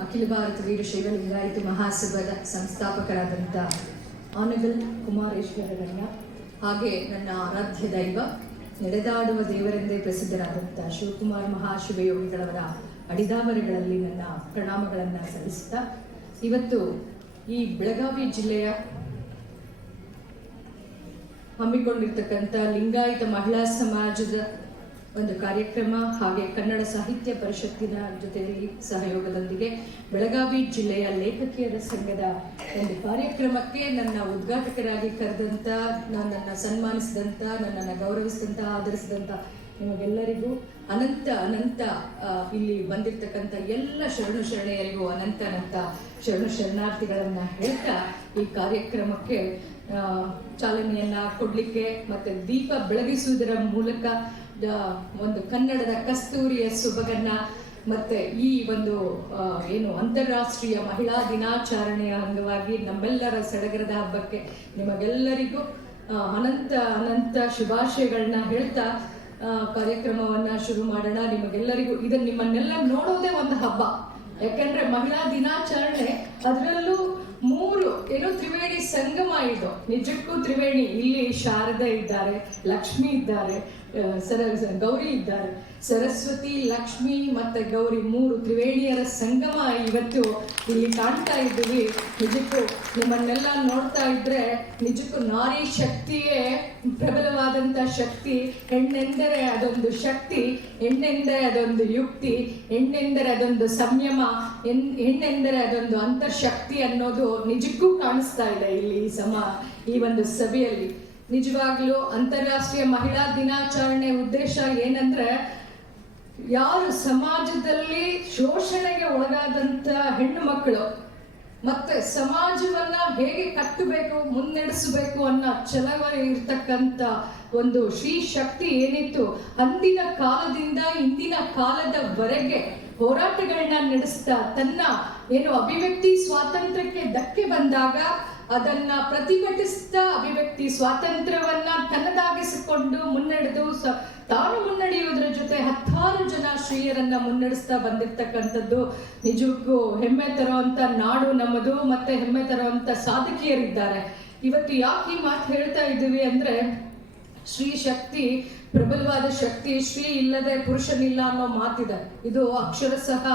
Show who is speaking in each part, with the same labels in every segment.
Speaker 1: ಅಖಿಲ ಭಾರತ ವೀರಶೈವ ಲಿಂಗಾಯತ ಮಹಾಸಭಾದ ಸಂಸ್ಥಾಪಕರಾದಂಥ ಆನಗಲ್ ಕುಮಾರೇಶ್ವರರನ್ನ, ಹಾಗೆ ನನ್ನ ಆರಾಧ್ಯ ದೈವ, ನಡೆದಾಡುವ ದೇವರೆಂದೇ ಪ್ರಸಿದ್ಧರಾದಂಥ ಶಿವಕುಮಾರ್ ಮಹಾಶಿವಯೋಗಿಗಳವರ ಅಡಿದಾವರಗಳಲ್ಲಿ ನನ್ನ ಪ್ರಣಾಮಗಳನ್ನು ಸಲ್ಲಿಸುತ್ತಾ, ಇವತ್ತು ಈ ಬೆಳಗಾವಿ ಜಿಲ್ಲೆಯ ಹಮ್ಮಿಕೊಂಡಿರ್ತಕ್ಕಂಥ ಲಿಂಗಾಯತ ಮಹಿಳಾ ಸಮಾಜದ ಒಂದು ಕಾರ್ಯಕ್ರಮ ಹಾಗೆ ಕನ್ನಡ ಸಾಹಿತ್ಯ ಪರಿಷತ್ತಿನ ಜೊತೆಯಲ್ಲಿ ಸಹಯೋಗದೊಂದಿಗೆ ಬೆಳಗಾವಿ ಜಿಲ್ಲೆಯ ಲೇಖಕಿಯರ ಸಂಘದ ಒಂದು ಕಾರ್ಯಕ್ರಮಕ್ಕೆ ನನ್ನ ಉದ್ಘಾಟಕರಾಗಿ ಕರೆದಂಥ ನನ್ನನ್ನು ಸನ್ಮಾನಿಸಿದಂಥ ನನ್ನನ್ನು ಗೌರವಿಸಿದಂಥ ಆಧರಿಸಿದಂಥ ನಿಮಗೆಲ್ಲರಿಗೂ ಅನಂತ ಅನಂತ ಇಲ್ಲಿ ಬಂದಿರತಕ್ಕಂಥ ಎಲ್ಲ ಶರಣು ಶರಣೆಯರಿಗೂ ಅನಂತ ಅನಂತ ಶರಣು ಶರಣಾರ್ಥಿಗಳನ್ನ ಹೇಳ್ತಾ ಈ ಕಾರ್ಯಕ್ರಮಕ್ಕೆ ಚಾಲನೆಯನ್ನ ಕೊಡ್ಲಿಕ್ಕೆ ಮತ್ತೆ ದೀಪ ಬೆಳಗಿಸುವುದರ ಮೂಲಕ ಒಂದು ಕನ್ನಡದ ಕಸ್ತೂರಿಯ ಸುಬಗನ್ನ ಮತ್ತೆ ಈ ಒಂದು ಏನು ಅಂತಾರಾಷ್ಟ್ರೀಯ ಮಹಿಳಾ ದಿನಾಚರಣೆಯ ಅಂಗವಾಗಿ ನಮ್ಮೆಲ್ಲರ ಸಡಗರದ ಹಬ್ಬಕ್ಕೆ ನಿಮಗೆಲ್ಲರಿಗೂ ಅನಂತ ಅನಂತ ಶುಭಾಶಯಗಳನ್ನ ಹೇಳ್ತಾ ಕಾರ್ಯಕ್ರಮವನ್ನ ಶುರು ಮಾಡೋಣ. ನಿಮಗೆಲ್ಲರಿಗೂ ಇದನ್ನ ನಿಮ್ಮನ್ನೆಲ್ಲ ನೋಡೋದೇ ಒಂದು ಹಬ್ಬ. ಯಾಕಂದ್ರೆ ಮಹಿಳಾ ದಿನಾಚರಣೆ ಅದರಲ್ಲೂ ಮೂರು ಏನು ತ್ರಿವೇಣಿ ಸಂಗಮ ಇದು. ನಿಜಕ್ಕೂ ತ್ರಿವೇಣಿ, ಇಲ್ಲಿ ಶಾರದೆ ಇದ್ದಾರೆ, ಲಕ್ಷ್ಮಿ ಇದ್ದಾರೆ ಸರ, ಗೌರಿ ಇದ್ದಾರೆ. ಸರಸ್ವತಿ, ಲಕ್ಷ್ಮಿ ಮತ್ತೆ ಗೌರಿ ಮೂರು ತ್ರಿವೇಣಿಯರ ಸಂಗಮ ಇವತ್ತು ಇಲ್ಲಿ ಕಾಣ್ತಾ ಇದ್ದೀವಿ. ನಿಜಕ್ಕೂ ನಿಮ್ಮನ್ನೆಲ್ಲ ನೋಡ್ತಾ ಇದ್ರೆ ನಿಜಕ್ಕೂ ನಾರಿ ಶಕ್ತಿಯೇ ಪ್ರಬಲವಾದಂತ ಶಕ್ತಿ, ಹೆಣ್ಣೆಂದರೆ ಅದೊಂದು ಶಕ್ತಿ, ಹೆಣ್ಣೆಂದರೆ ಅದೊಂದು ಯುಕ್ತಿ, ಹೆಣ್ಣೆಂದರೆ ಅದೊಂದು ಸಂಯಮ, ಹೆಣ್, ಹೆಣ್ಣೆಂದರೆ ಅದೊಂದು ಅಂತರ್ಶಕ್ತಿ ಅನ್ನೋದು ನಿಜಕ್ಕೂ ಕಾಣಿಸ್ತಾ ಇದೆ ಇಲ್ಲಿ ಈ ಸಮ, ಈ ಒಂದು ಸಭೆಯಲ್ಲಿ. ನಿಜವಾಗ್ಲೂ ಅಂತಾರಾಷ್ಟ್ರೀಯ ಮಹಿಳಾ ದಿನಾಚರಣೆ ಉದ್ದೇಶ ಏನಂದ್ರೆ ಯಾರು ಸಮಾಜದಲ್ಲಿ ಶೋಷಣೆಗೆ ಒಳಗಾದಂತ ಹೆಣ್ಣು ಮಕ್ಕಳು ಮತ್ತೆ ಸಮಾಜವನ್ನ ಹೇಗೆ ಕಟ್ಟಬೇಕು, ಮುನ್ನಡೆಸಬೇಕು ಅನ್ನೋ ಛಲವೇ ಇರ್ತಕ್ಕಂಥ ಒಂದು ಶ್ರೀ ಶಕ್ತಿ ಏನಿತ್ತು, ಅಂದಿನ ಕಾಲದಿಂದ ಇಂದಿನ ಕಾಲದವರೆಗೆ ಹೋರಾಟಗಳನ್ನ ನಡೆಸ್ತಾ ತನ್ನ ಏನು ಅಭಿವ್ಯಕ್ತಿ ಸ್ವಾತಂತ್ರ್ಯಕ್ಕೆ ಧಕ್ಕೆ ಬಂದಾಗ ಅದನ್ನ ಪ್ರತಿಭಟಿಸ್ತಾ ಅಭಿವ್ಯಕ್ತಿ ಸ್ವಾತಂತ್ರ್ಯವನ್ನ ತನ್ನದಾಗಿಸಿಕೊಂಡು ಮುನ್ನಡೆದು ತಾನು ಮುನ್ನಡೆಯುವುದರ ಜೊತೆ ಹತ್ತಾರು ಜನ ಶ್ರೀಯರನ್ನ ಮುನ್ನಡೆಸ್ತಾ ಬಂದಿರ್ತಕ್ಕಂಥದ್ದು. ನಿಜಕ್ಕೂ ಹೆಮ್ಮೆ ತರುವಂತ ನಾಡು ನಮ್ಮದು, ಮತ್ತೆ ಹೆಮ್ಮೆ ತರುವಂತ ಸಾಧಕಿಯರಿದ್ದಾರೆ. ಇವತ್ತು ಯಾಕೆ ಈ ಮಾತು ಹೇಳ್ತಾ ಇದ್ದೀವಿ ಅಂದ್ರೆ, ಶ್ರೀ ಶಕ್ತಿ ಪ್ರಬಲವಾದ ಶಕ್ತಿ ಶ್ರೀ ಇಲ್ಲದೆ ಪುರುಷನಿಲ್ಲ ಅನ್ನೋ ಮಾತಿದೆ. ಇದು ಅಕ್ಷರಶಃ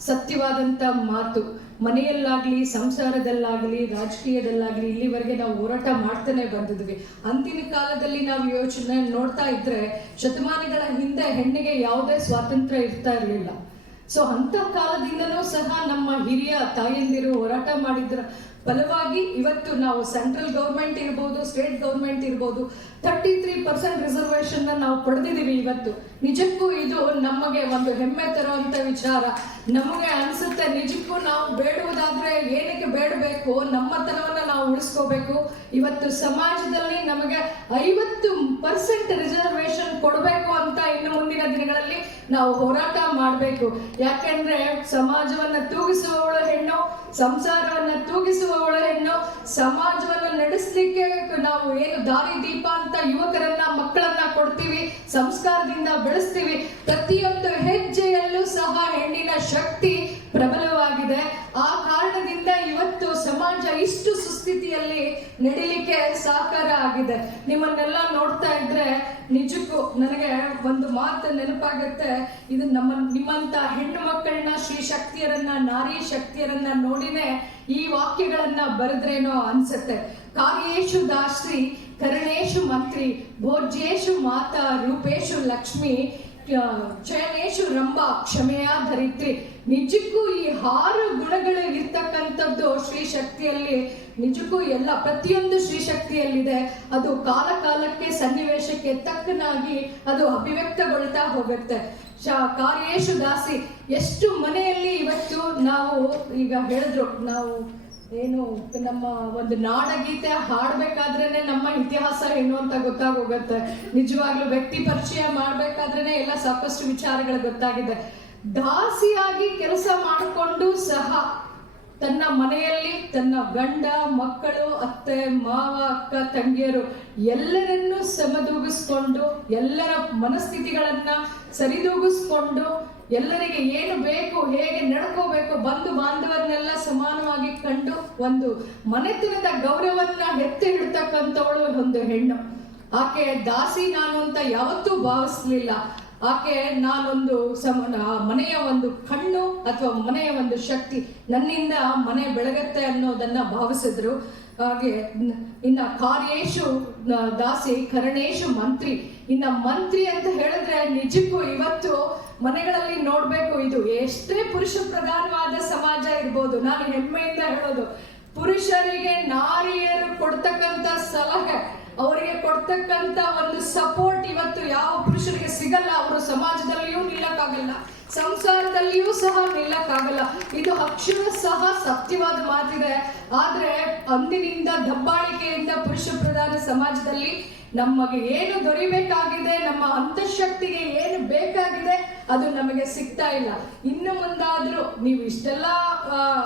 Speaker 1: ಸತ್ಯವಾದಂತ ಮಾತು. ಮನೆಯಲ್ಲಾಗ್ಲಿ, ಸಂಸಾರದಲ್ಲಾಗ್ಲಿ, ರಾಜಕೀಯದಲ್ಲಾಗ್ಲಿ ಇಲ್ಲಿವರೆಗೆ ನಾವು ಹೋರಾಟ ಮಾಡ್ತಾನೆ ಬಂದಿದ್ವಿ. ಅಂತಿಮ ಕಾಲದಲ್ಲಿ ನಾವು ಯೋಚನೆ ನೋಡ್ತಾ ಇದ್ರೆ ಶತಮಾನಗಳ ಹಿಂದೆ ಹೆಣ್ಣಿಗೆ ಯಾವುದೇ ಸ್ವಾತಂತ್ರ್ಯ ಇರ್ತಾ ಇರಲಿಲ್ಲ. ಸೊ ಅಂತ ಕಾಲದಿಂದನೂ ಸಹ ನಮ್ಮ ಹಿರಿಯ ತಾಯಂದಿರು ಹೋರಾಟ ಮಾಡಿದ್ರ. ಫಲವಾಗಿ ಇವತ್ತು ನಾವು ಸೆಂಟ್ರಲ್ ಗೌರ್ಮೆಂಟ್ ಇರ್ಬೋದು ಸ್ಟೇಟ್ ಗೌರ್ಮೆಂಟ್ ಇರ್ಬೋದು ತರ್ಟಿ ತ್ರೀ ಪರ್ಸೆಂಟ್ ರಿಸರ್ವೇಶನ್ ನಾವು ಪಡೆದಿದ್ದೀವಿ ಇವತ್ತು. ನಿಜಕ್ಕೂ ಇದು ನಮಗೆ ಒಂದು ಹೆಮ್ಮೆ ತರುವಂತ ವಿಚಾರ. ನಮಗೆ ಅನ್ಸುತ್ತೆ, ನಿಜಕ್ಕೂ ನಾವು ಬೇಡುವುದಾದ್ರೆ ಏನಕ್ಕೆ ಬೇಡಬೇಕು? ನಮ್ಮತನವನ್ನ ನಾವು ಉಳಿಸ್ಕೋಬೇಕು. ಇವತ್ತು ಸಮಾಜದಲ್ಲಿ ನಮಗೆ ಐವತ್ತು ಪರ್ಸೆಂಟ್ ರಿಸರ್ವೇಶನ್ ಕೊಡಬೇಕು ಅಂತ ಇನ್ನು ಮುಂದಿನ ದಿನಗಳಲ್ಲಿ ನಾವು ಹೋರಾಟ ಮಾಡಬೇಕು. ಯಾಕೆಂದ್ರೆ ಸಮಾಜವನ್ನ ತೂಗಿಸುವವಳು ಹೆಣ್ಣು, ಸಂಸಾರವನ್ನ ತೂಗಿಸುವವಳು ಹೆಣ್ಣು, ಸಮಾಜವನ್ನ ನಡೆಸಲಿಕ್ಕೆ ನಾವು ಏನು ದಾರಿ ದೀಪ ಅಂತ ಯುವಕರನ್ನ, ಮಕ್ಕಳನ್ನ ಕೊಡ್ತೀವಿ, ಸಂಸ್ಕಾರದಿಂದ ಬೆಳೆಸ್ತೀವಿ. ಪ್ರತಿಯೊಂದು ಹೆಜ್ಜೆಯಲ್ಲೂ ಸಹ ಹೆಣ್ಣಿನ ಶಕ್ತಿ ಪ್ರಬಲವಾಗಿದೆ. ಆ ಕಾರಣದಿಂದ ಇವತ್ತು ಸಮಾಜ ಇಷ್ಟು ಸುಸ್ಥಿತಿಯಲ್ಲಿ ನಡೀಲಿಕ್ಕೆ ಸಹಕಾರ ಆಗಿದೆ. ನಿಮ್ಮನ್ನೆಲ್ಲ ನೋಡ್ತಾ ಇದ್ರೆ ನಿಜಕ್ಕೂ ನನಗೆ ಒಂದು ಮಾತು ನೆನಪಾಗುತ್ತೆ. ಇದು ನಮ್ಮ ನಿಮ್ಮಂತ ಹೆಣ್ಣು ಮಕ್ಕಳನ್ನ ಶ್ರೀ ಶಕ್ತಿಯರನ್ನ, ನಾರಿ ಶಕ್ತಿಯರನ್ನ ನೋಡಿನೇ ಈ ವಾಕ್ಯಗಳನ್ನ ಬರೆದ್ರೇನೋ ಅನ್ಸುತ್ತೆ. ಕಾರ್ಯೇಶು ದಾಶ್ರೀ, ಕರಣೇಶು ಮಂತ್ರಿ, ಭೋಜ್ಯೇಶು ಮಾತಾ, ರೂಪೇಶು ಲಕ್ಷ್ಮಿ ಚಯನೇಶು ರಂಭ, ಕ್ಷಮೆಯ ಧರಿತ್ರಿ. ನಿಜಕ್ಕೂ ಈ ಆರು ಗುಣಗಳು ಇರ್ತಕ್ಕಂಥದ್ದು ಶ್ರೀ ಶಕ್ತಿಯಲ್ಲಿ, ನಿಜಕ್ಕೂ ಎಲ್ಲ ಪ್ರತಿಯೊಂದು ಶ್ರೀ ಶಕ್ತಿಯಲ್ಲಿದೆ. ಅದು ಕಾಲ ಕಾಲಕ್ಕೆ ಸನ್ನಿವೇಶಕ್ಕೆ ತಕ್ಕನಾಗಿ ಅದು ಅಭಿವ್ಯಕ್ತಗೊಳ್ತಾ ಹೋಗುತ್ತೆ. ಕಾರ್ಯೇಶು ದಾಸಿ, ಎಷ್ಟು ಮನೆಯಲ್ಲಿ ಇವತ್ತು ನಾವು ಈಗ ಹೇಳಿದ್ರು, ನಾವು ಏನು, ನಮ್ಮ ಒಂದು ನಾಡಗೀತೆ ಹಾಡ್ಬೇಕಾದ್ರೇನೆ ನಮ್ಮ ಇತಿಹಾಸ ಏನು ಅಂತ ಗೊತ್ತಾಗೋಗತ್ತೆ. ನಿಜವಾಗ್ಲೂ ವ್ಯಕ್ತಿ ಪರಿಚಯ ಮಾಡ್ಬೇಕಾದ್ರೇನೆ ಎಲ್ಲ ಸಾಕಷ್ಟು ವಿಚಾರಗಳು ಗೊತ್ತಾಗಿದೆ. ದಾಸಿಯಾಗಿ ಕೆಲಸ ಮಾಡಿಕೊಂಡು ಸಹ ತನ್ನ ಮನೆಯಲ್ಲಿ ತನ್ನ ಗಂಡ, ಮಕ್ಕಳು, ಅತ್ತೆ, ಮಾವ, ಅಕ್ಕ, ತಂಗಿಯರು ಎಲ್ಲರನ್ನೂ ಸಮದೂಗಿಸ್ಕೊಂಡು, ಎಲ್ಲರ ಮನಸ್ಥಿತಿಗಳನ್ನ ಸರಿದೂಗಿಸ್ಕೊಂಡು ಎಲ್ಲರಿಗೆ ಏನು ಬೇಕು, ಹೇಗೆ ನಡ್ಕೋಬೇಕು ಬಂಧು ಕಂಡು ಒಂದು ಮನೆತನದ ಗೌರವವನ್ನ ಎತ್ತಿ ಹಿಡ್ತಕ್ಕಂಥವಳು ಒಂದು ಹೆಣ್ಣು. ಆಕೆ ದಾಸಿ ನಾನು ಅಂತ ಯಾವತ್ತೂ ಭಾವಿಸ್ಲಿಲ್ಲ. ಆಕೆ ನಾನೊಂದು ಸಮ ಮನೆಯ ಒಂದು ಕಣ್ಣು ಅಥವಾ ಮನೆಯ ಒಂದು ಶಕ್ತಿ ನನ್ನಿಂದ ಮನೆ ಬೆಳಗತ್ತೆ ಅನ್ನೋದನ್ನ ಭಾವಿಸಿದ್ರು. ಹಾಗೆ ಇನ್ನ ಕಾರ್ಯೇಶು ದಾಸಿ, ಕರಣೇಶು ಮಂತ್ರಿ. ಇನ್ನ ಮಂತ್ರಿ ಅಂತ ಹೇಳಿದ್ರೆ ನಿಜಕ್ಕೂ ಇವತ್ತು ಮನೆಗಳಲ್ಲಿ ನೋಡ್ಬೇಕು ಇದು. ಎಷ್ಟೇ ಪುರುಷ ಪ್ರಧಾನವಾದ ಸಮಾಜ ಇರ್ಬೋದು. ನಾನು ಹೆಮ್ಮೆಯಿಂದ ಹೇಳೋದು. ಪುರುಷರಿಗೆ ನಾರಿಯರು ಕೊಡ್ತಕ್ಕಂತ ಸಲಹೆ, ಅವರಿಗೆ ಕೊಡ್ತಕ್ಕಂತ ಒಂದು ಸಪೋರ್ಟ್ ಇವತ್ತು ಯಾವ ಪುರುಷರಿಗೆ ಸಿಗಲ್ಲ. ಅವರು ಸಮಾಜದಲ್ಲಿಯೂ ನಿಲ್ಲಕ್ಕಾಗಲ್ಲ. ಸಂಸಾರದಲ್ಲಿಯೂ ಸಹ ನಿಲ್ಲಕ್ಕಾಗಲ್ಲ. ಇದು ಅಕ್ಷರ ಸಹ ಸತ್ಯವಾದ ಮಾತಿದೆ. ಆದ್ರೆ ಅಂದಿನಿಂದ ದಬ್ಬಾಳಿಕೆಯಿಂದ ಪುರುಷ ಪ್ರಧಾನ ಸಮಾಜದಲ್ಲಿ ನಮಗೆ ಏನು ದೊರಿಬೇಕಾಗಿದೆ, ನಮ್ಮ ಅಂತಃಶಕ್ತಿಗೆ ಏನು ಬೇಕಾಗಿದೆ, ಅದು ನಮಗೆ ಸಿಗ್ತಾ ಇಲ್ಲ. ಇನ್ನು ಮುಂದಾದ್ರೂ ನೀವು ಇಷ್ಟೆಲ್ಲ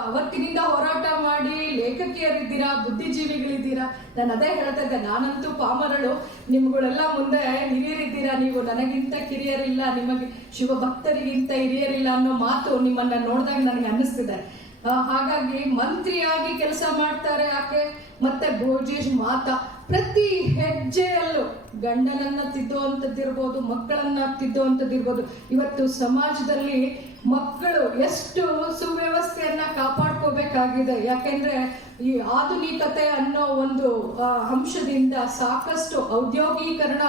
Speaker 1: ಅವತ್ತಿನಿಂದ ಹೋರಾಟ ಮಾಡಿ ಲೇಖಕಿಯರಿದ್ದೀರಾ, ಬುದ್ಧಿಜೀವಿಗಳಿದ್ದೀರಾ, ನಾನು ಅದೇ ಹೇಳ್ತಾ ಇದ್ದೆ, ನಾನಂತೂ ಪಾಮರಳು. ನಿಮ್ಗಳೆಲ್ಲ ಮುಂದೆ ಹಿರಿಯರಿದ್ದೀರಾ ನೀವು? ನನಗಿಂತ ಕಿರಿಯರಿಲ್ಲ, ನಿಮಗೆ ಶಿವಭಕ್ತರಿಗಿಂತ ಹಿರಿಯರಿಲ್ಲ ಅನ್ನೋ ಮಾತು ನಿಮ್ಮನ್ನ ನೋಡಿದಾಗ ನನಗೆ ಅನ್ನಿಸ್ತಿದೆ. ಹಾಗಾಗಿ ಮಂತ್ರಿಯಾಗಿ ಕೆಲಸ ಮಾಡ್ತಾರೆ ಆಕೆ, ಮತ್ತೆ ಭೋಜೇಶ್ ಮಾತಾ. ಪ್ರತಿ ಹೆಜ್ಜೆಯಲ್ಲೂ ಗಂಡನನ್ನ ತಿದ್ದುವಂಥದ್ದಿರ್ಬೋದು, ಮಕ್ಕಳನ್ನ ತಿದ್ದುವಂಥದ್ದಿರ್ಬೋದು, ಇವತ್ತು ಸಮಾಜದಲ್ಲಿ ಮಕ್ಕಳು ಎಷ್ಟು ಸುವ್ಯವಸ್ಥೆಯನ್ನ ಕಾಪಾಡ್ಕೋಬೇಕಾಗಿದೆ. ಯಾಕೆಂದ್ರೆ ಈ ಆಧುನಿಕತೆ ಅನ್ನೋ ಒಂದು ಅಂಶದಿಂದ ಸಾಕಷ್ಟು ಔದ್ಯೋಗೀಕರಣ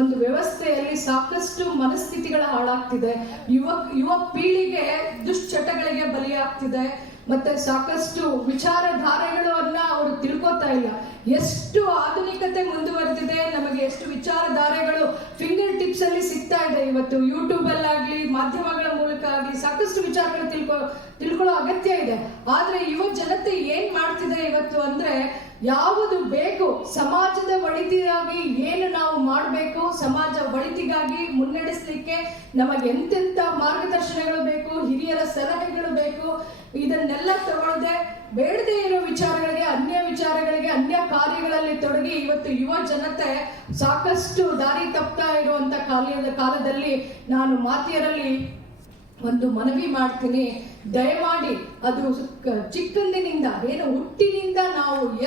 Speaker 1: ಒಂದು ವ್ಯವಸ್ಥೆಯಲ್ಲಿ ಸಾಕಷ್ಟು ಮನಸ್ಥಿತಿಗಳ ಹಾಳಾಗ್ತಿದೆ. ಯುವ ಯುವ ಪೀಳಿಗೆ ದುಶ್ಚಟಗಳಿಗೆ ಬಲಿಯಾಗ್ತಿದೆ. ಮತ್ತೆ ಸಾಕಷ್ಟು ವಿಚಾರಧಾರೆಗಳನ್ನ ಅವರು ತಿಳ್ಕೊತಾ ಇಲ್ಲ. ಎಷ್ಟು ಆಧುನಿಕತೆ ಮುಂದುವರೆದಿದೆ ನಮಗೆ ಎಷ್ಟು ವಿಚಾರಧಾರೆಗಳು ಫಿಂಗರ್ ಟಿಪ್ಸ್ ಅಲ್ಲಿ ಸಿಗ್ತಾ ಇದೆ. ಇವತ್ತು ಯೂಟ್ಯೂಬ್ ಅಲ್ಲಾಗ್ಲಿ, ಮಾಧ್ಯಮಗಳ ಮೂಲಕ ಆಗ್ಲಿ ಸಾಕಷ್ಟು ವಿಚಾರಗಳು ತಿಳ್ಕೊ, ತಿಳ್ಕೊಳ್ಳೋ ಅಗತ್ಯ ಇದೆ. ಆದ್ರೆ ಯುವ ಜನತೆ ಏನ್ ಮಾಡ್ತಿದೆ ಇವತ್ತು ಅಂದ್ರೆ, ಯಾವುದು ಬೇಕು, ಸಮಾಜದ ಒಳಿತಿಗಾಗಿ ಏನು ನಾವು ಮಾಡಬೇಕು, ಸಮಾಜ ಒಳಿತಿಗಾಗಿ ಮುನ್ನಡೆಸಲಿಕ್ಕೆ ನಮಗೆ ಎಂತೆಂಥ ಮಾರ್ಗದರ್ಶನಗಳು ಬೇಕು, ಹಿರಿಯರ ಸಲಹೆಗಳು ಬೇಕು, ಇದನ್ನೆಲ್ಲ ತಗೊಳ್ಳದೆ ಬೇಡದೇ ಇರೋ ವಿಚಾರಗಳಿಗೆ, ಅನ್ಯ ವಿಚಾರಗಳಿಗೆ, ಅನ್ಯ ಕಾರ್ಯಗಳಲ್ಲಿ ತೊಡಗಿ ಇವತ್ತು ಯುವ ಜನತೆ ಸಾಕಷ್ಟು ದಾರಿ ತಪ್ತಾ ಇರುವಂತ ಕಾಲದ, ಕಾಲದಲ್ಲಿ ನಾನು ಮಾತಿಯರಲ್ಲಿ ಒಂದು ಮನವಿ ಮಾಡ್ತೀನಿ. ದಯಮಾಡಿ ಅದು ಚಿಕ್ಕಂದಿನಿಂದ, ಏನು ಹುಟ್ಟಿನಿಂದ